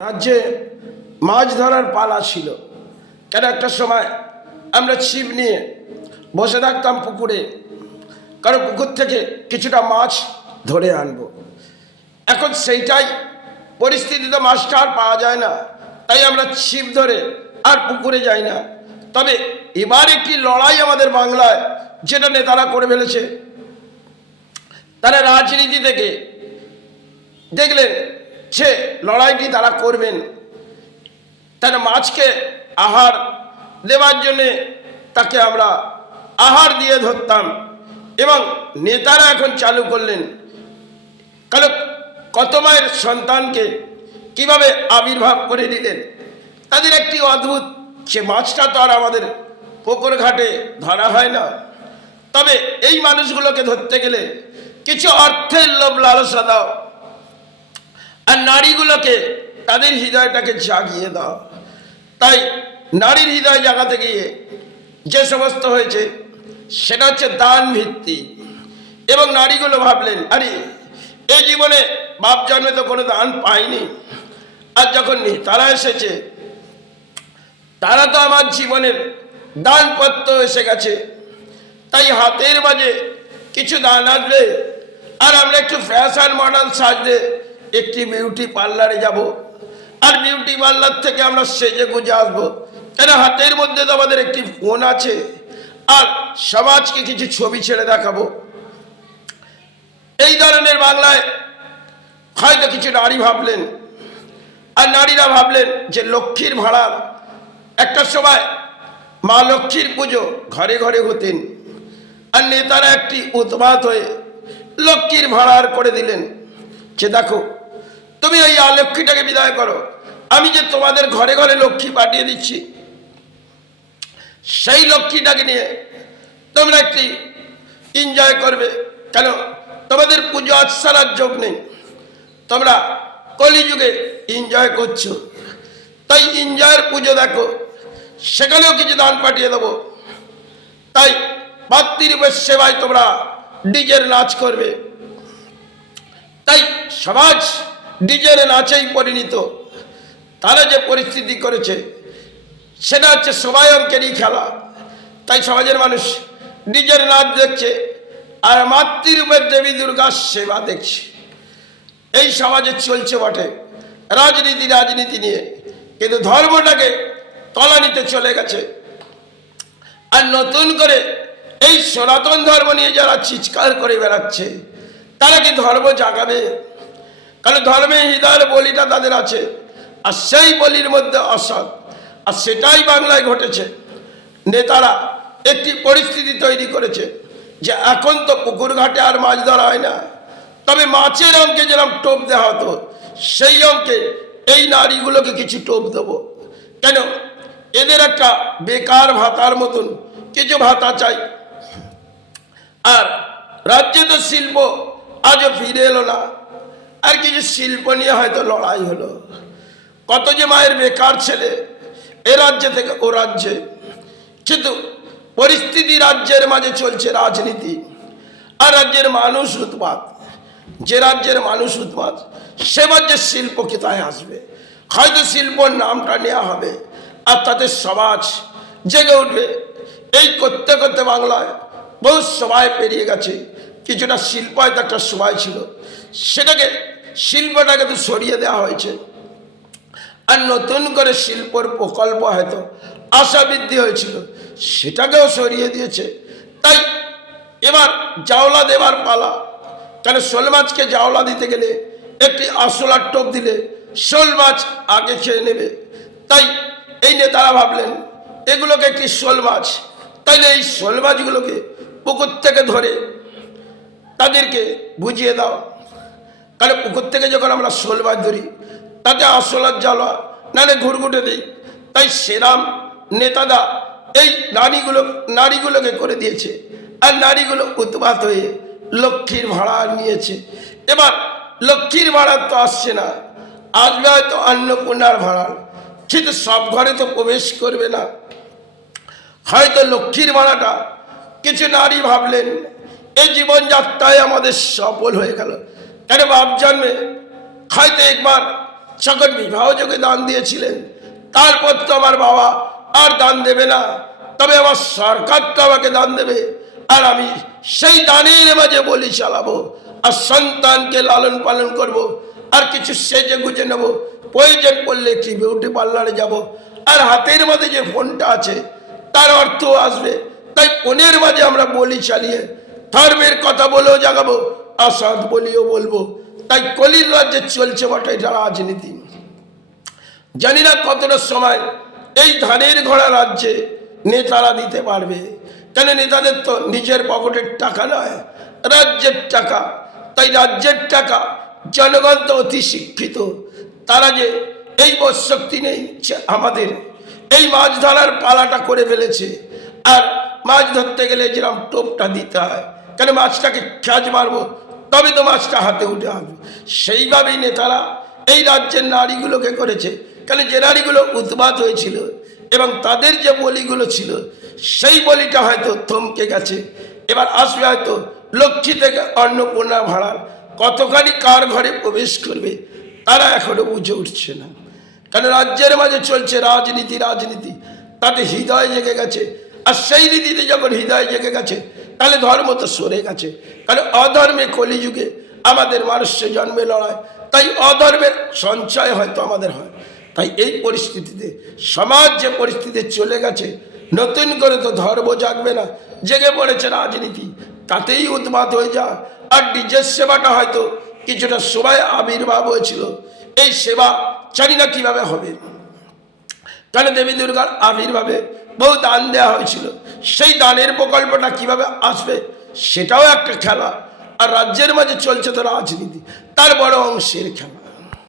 রাজ্যে মাছ ধরার পালা ছিল। কেন একটা সময় আমরা ছিপ নিয়ে বসে থাকতাম পুকুরে, কারণ পুকুর থেকে কিছুটা মাছ ধরে আনবো। এখন সেইটাই পরিস্থিতিতে মাছটা আর পাওয়া যায় না, তাই আমরা ছিপ ধরে আর পুকুরে যাই না। তবে এবার একটি লড়াই আমাদের বাংলায় যেটা নেতারা করে ফেলেছে, তারা রাজনীতি থেকে দেখলেন যে লড়াইটি তারা করবেন, তারা মাছকে আহার দেওয়ার জন্যে তাকে আমরা আহার দিয়ে ধরতাম, এবং নেতারা এখন চালু করলেন কারণ কত মায়ের সন্তানকে কিভাবে আবির্ভাব করে দিলেন। তাদের একটি অদ্ভুত, সে মাছটা তো আর আমাদের পুকুর ঘাটে ধরা হয় না, তবে এই মানুষগুলোকে ধরতে গেলে কিছু অর্থের লোভ লালসা দাও, আর নারীগুলোকে তাদের হৃদয়টাকে জাগিয়ে দাও। তাই নারীর হৃদয় জাগাতে গিয়ে যে সমস্ত হয়েছে সেটা হচ্ছে দান ভিত্তি। এবং নারীগুলো ভাবলেন, আরে এই জীবনে বাপ জন্মে তো কোনো দান পাইনি, আর যখন তারা এসেছে তারা তো আমার জীবনের দানপত্র এসে গেছে, তাই হাতের মাঝে কিছু দান আসবে, আর আমরা একটু ফ্যাশন মডেল সাজতে একটি বিউটি পার্লারে যাব, আর বিউটি পার্লার থেকে আমরা সেজে গুজে আসবো। কেন হাতের মধ্যে তো আমাদের একটি ফোন আছে, আর সমাজকে কিছু ছবি ছেড়ে দেখাবো। এই ধরনের বাংলায় হয়তো কিছু নারী ভাবলেন, আর নারীরা ভাবলেন যে লক্ষ্মীর ভাড়ার একটা সময় মা লক্ষ্মীর পুজো ঘরে ঘরে হতেন, আর নেতারা একটি উৎপাত হয়ে লক্ষ্মীর ভাড়ার করে দিলেন যে দেখো তুমি এই লক্ষ্মীটাকে বিদায় করো, আমি যে তোমাদের ঘরে ঘরে লক্ষ্মী পাঠিয়ে দিচ্ছি, সেই লক্ষ্মীটাকে নিয়ে তোমরা একটি এনজয় করবে। কেন তোমাদের পুজো আচ্ছার যোগ নেই, তোমরা কলিযুগে এনজয় করছো, তাই এনজয়ের পুজো দেখো, সেখানেও কিছু দান পাঠিয়ে দেবো। তাই মাতৃরূপের সেবায় তোমরা ডিজের নাচ করবে। তাই সমাজ ডিজের নাচেই পরিণত। তারা যে পরিস্থিতি করেছে সেটা হচ্ছে সবাই অঙ্কেরই খেলা। তাই সমাজের মানুষ ডিজের নাচ দেখছে আর মাতৃরূপের দেবী দুর্গার সেবা দেখছে। এই সমাজে চলছে বটে রাজনীতি নিয়ে, কিন্তু ধর্মটাকে তলানিতে চলে গেছে। আর নতুন করে এই সনাতন ধর্ম নিয়ে যারা চিৎকার করে বেড়াচ্ছে তারা কি ধর্ম জাগাবে? কারণ ধর্মে হৃদয়ের বলিটা তাদের আছে, আর সেই বলির মধ্যে অসৎ, আর সেটাই বাংলায় ঘটেছে। নেতারা একটি পরিস্থিতি তৈরি করেছে যে এখন তো পুকুর ঘাটে আর মাছ ধরা হয় না, তবে মাছের অঙ্কে যেরকম টোপ দেওয়া হতো সেই অঙ্কে এই নারীগুলোকে কিছু টোপ দেবো। কেন এদের একটা বেকার ভাতার মতন কিছু ভাতা চাই। আর রাজ্যে তো শিল্প আজও ফিরে এলো না, আর কিছু শিল্প নিয়ে হয়তো লড়াই হলো। কত যে মায়ের বেকার ছেলে এ রাজ্যে থেকে ও রাজ্যে, কিন্তু পরিস্থিতি রাজ্যের মাঝে চলছে রাজনীতি, আর রাজ্যের মানুষ উৎপাত। যে রাজ্যের মানুষ উৎপাত সে রাজ্যের শিল্প কোথায় আসবে? হয়তো শিল্পর নামটা নেওয়া হবে, আর তাতে সমাজ জেগে উঠবে। এই করতে করতে বাংলায় বহু সময় পেরিয়ে গেছে। কিছুটা শিল্প হয়তো একটা সময় ছিল, সেটাকে শিল্পটাকে তো সরিয়ে দেওয়া হয়েছে, আর নতুন করে শিল্পর প্রকল্প হয়তো আশা বৃদ্ধি হয়েছিল, সেটাকেও সরিয়ে দিয়েছে। তাই এবার জাওলা দেবার পালা। কেন শোল মাছকে জাওলা দিতে গেলে একটি আশলার টোপ দিলে শোল মাছ আগে খেয়ে নেবে। তাই এই নেতারা ভাবলেন এগুলোকে একটি শোল মাছ, তাইলে এই শোল মাছগুলোকে পুকুর থেকে ধরে তাদেরকে বুঝিয়ে দাও। কারণ পুকুর থেকে যখন আমরা শোল মাছ ধরি তাতে আশলার জালা নালে ঘুরঘুটে দিই। তাই সেরাম নেতাদা এই নারীগুলোকে করে দিয়েছে, আর নারীগুলো উৎপাত হয়ে লক্ষ্মীর ভাড়া নিয়েছে। এবার লক্ষ্মীর ভাড়া তো আসছে না, আসবে হয়তো অন্নপূর্ণার ভাড়া, কিন্তু সব ঘরে তো প্রবেশ করবে না। হয়তো লক্ষ্মীর ভাড়াটা কিছু নারী ভাবলেন এই জীবনযাত্রায় আমাদের সফল হয়ে গেল। কেন বাপ জন্মে হয়তো একবার যখন বিবাহ যোগে দান দিয়েছিলেন, তারপর তো আমার বাবা আর দান দেবে না, তবে আমার সরকার তো আমাকে দান দেবে, আর আমি সেই দানের মাঝে বলি চালাবো, আর সন্তানকে লালন পালন করব, আর কিছু সেজে গুজে নেব, প্রয়োজন পড়লে একটি বিউটি পার্লারে যাব, আর হাতের মধ্যে যে ফোনটা আছে তার অর্থ আসবে। তাই ফোনের মাঝে আমরা বলি চালিয়ে ধর্মের কথা বলেও জাগাবো, অসৎ বলিও বলবো। তাই কলির রাজ্যে চলছে বটে এটা রাজনীতি। জানি না কতটা সময় এই ধানের ঘোড়া রাজ্যে নেতারা দিতে পারবে, কেন নেতাদের তো নিজের পকেটের টাকা নয়, রাজ্যের টাকা। তাই রাজ্যের টাকা, জনগণ তো অতি শিক্ষিত, তারা যে এই বোধশক্তি নেই আমাদের এই মাছ ধরার পালাটা করে ফেলেছে। আর মাছ ধরতে গেলে যেরকম টোপটা দিতে হয়, কেন মাছটাকে খ্যাচ মারবো তবে তো মাছটা হাতে উঠে আসবে, সেইভাবেই নেতারা এই রাজ্যের নারীগুলোকে করেছে। কেন যে নারীগুলো উৎপাত হয়েছিল এবং তাদের যে বলিগুলো ছিল, সেই বলিটা হয়তো থমকে গেছে। এবার আসবে হয়তো লক্ষ্মী থেকে অন্নপূর্ণা ভাড়ার কতখানি কার ঘরে প্রবেশ করবে, তারা এখনো বুঝে উঠছে না। কারণ রাজ্যের মাঝে চলছে রাজনীতি, রাজনীতি তাতে হৃদয় জেগে গেছে। আর সেই নীতিতে যখন হৃদয় জেগে গেছে, তাহলে ধর্ম তো সরে গেছে। কারণ অধর্মে কলিযুগে আমাদের মানুষ্য জন্মে লড়ায়, তাই অধর্মের সঞ্চয় হয়তো আমাদের হয়। তাই এই পরিস্থিতিতে সমাজ যে পরিস্থিতিতে চলে গেছে, নতুন করে তো ধর্ম জাগবে না, জেগে পড়েছে রাজনীতি, তাতেই উন্মাদ হয়ে যায়। আর নিজের সেবাটা হয়তো কিছুটা সময় আবির্ভাব হয়েছিল, এই সেবা জানি না কিভাবে হবে। কারণ দেবী দুর্গার আবির্ভাবে বহু দান দেওয়া হয়েছিল, সেই দানের প্রকল্পটা কিভাবে আসবে সেটাও একটা খেলা। আর রাজ্যের মাঝে চলছে তো রাজনীতি, তার বড় অংশের খেলা।